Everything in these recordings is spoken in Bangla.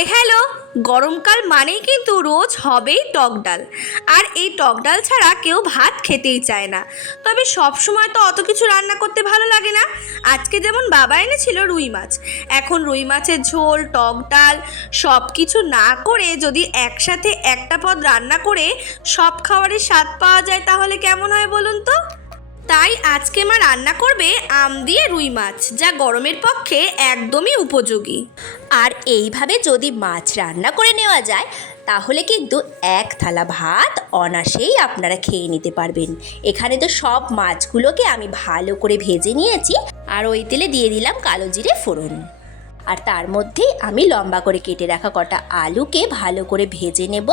Hi hello. গরমকাল মানেই কিন্তু রোজ হবেই টক ডাল। আর এই টক ডাল ছাড়া কেউ ভাত খেতেই চায় না। তবে সব সময় তো অত কিছু রান্না করতে ভালো লাগে না। আজকে যেমন বাবা এনেছিল রুই মাছ, এখন রুই মাছের ঝোল, টক ডাল সব কিছু না করে যদি একসাথে একটা পদ রান্না করে সব খাবারের স্বাদ পাওয়া যায় তাহলে কেমন হয় বলুন তো। তাই আজকে মা রান্না করবে আম দিয়ে রুই মাছ, যা গরমের পক্ষে একদমই উপযোগী। আর এইভাবে যদি মাছ রান্না করে নেওয়া যায় তাহলে কিন্তু এক থালা ভাত অনায়াসেই আপনারা খেয়ে নিতে পারবেন। এখানে তো সব মাছগুলোকে আমি ভালো করে ভেজে নিয়েছি, আর ওই তেলে দিয়ে দিলাম কালো জিরে ফোড়ন। আর তার মধ্যেই আমি লম্বা করে কেটে রাখা কটা আলুকে ভালো করে ভেজে নেব।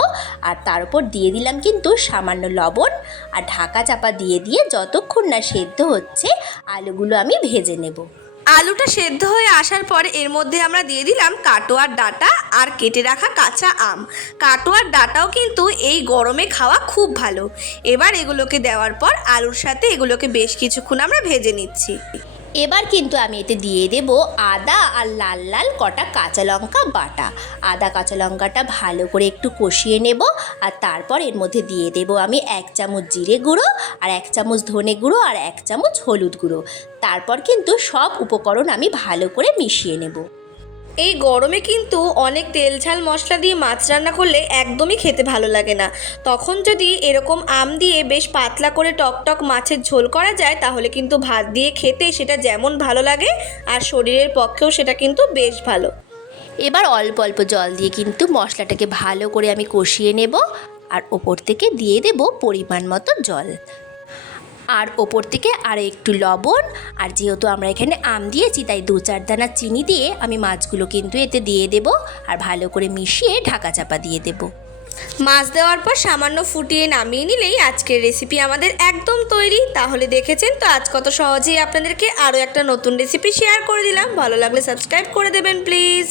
আর তার উপর দিয়ে দিলাম কিন্তু সামান্য লবণ, আর ঢাকা চাপা দিয়ে যতক্ষণ না সেদ্ধ হচ্ছে আলুগুলো আমি ভেজে নেব। আলুটা সেদ্ধ হয়ে আসার পর এর মধ্যে আমরা দিয়ে দিলাম কাটোয়ার ডাঁটা আর কেটে রাখা কাঁচা আম। কাটোয়ার ডাঁটাও কিন্তু এই গরমে খাওয়া খুব ভালো। এবার এগুলোকে দেওয়ার পর আলুর সাথে এগুলোকে বেশ কিছুক্ষণ আমরা ভেজে নিচ্ছি। এবার কিন্তু আমি এতে দিয়ে দেব আদা আর লাল লাল কটা কাঁচা লঙ্কা বাটা। আদা কাঁচা লঙ্কাটা ভালো করে একটু কষিয়ে নেব। আর তারপর এর মধ্যে দিয়ে দেব আমি 1 চামচ জিরে গুঁড়ো, আর 1 চামচ ধনে গুঁড়ো, আর 1 চামচ হলুদ গুঁড়ো। তারপর কিন্তু সব উপকরণ আমি ভালো করে মিশিয়ে নেব। এই গরমে কিন্তু অনেক তেল ঝাল মশলা দিয়ে মাছ রান্না করলে একদমই খেতে ভালো লাগে না। তখন যদি এরকম আম দিয়ে বেশ পাতলা করে টকটক মাছের ঝোল করা যায় তাহলে কিন্তু ভাত দিয়ে খেতে সেটা যেমন ভালো লাগে আর শরীরের পক্ষেও সেটা কিন্তু বেশ ভালো। এবার অল্প অল্প জল দিয়ে কিন্তু মশলাটাকে ভালো করে আমি কষিয়ে নেব। আর ওপর থেকে দিয়ে দেব পরিমাণ মতো জল, আর ওপর থেকে আর একটু লবণ। আর যেহেতু আমরা এখানে আম দিয়েছি তাই 2-4 দানা চিনি দিয়ে আমি মাছগুলো কিন্তু এতে দিয়ে দেব, আর ভালো করে মিশিয়ে ঢাকা চাপা দিয়ে দেব। মাছ দেওয়ার পর সামান্য ফুটিয়ে নামিয়ে নিলেই আজকের রেসিপি আমাদের একদম তৈরি। তাহলে দেখেছেন তো আজ কত সহজেই আপনাদেরকে আরও একটা নতুন রেসিপি শেয়ার করে দিলাম। ভালো লাগলে সাবস্ক্রাইব করে দেবেন প্লিজ।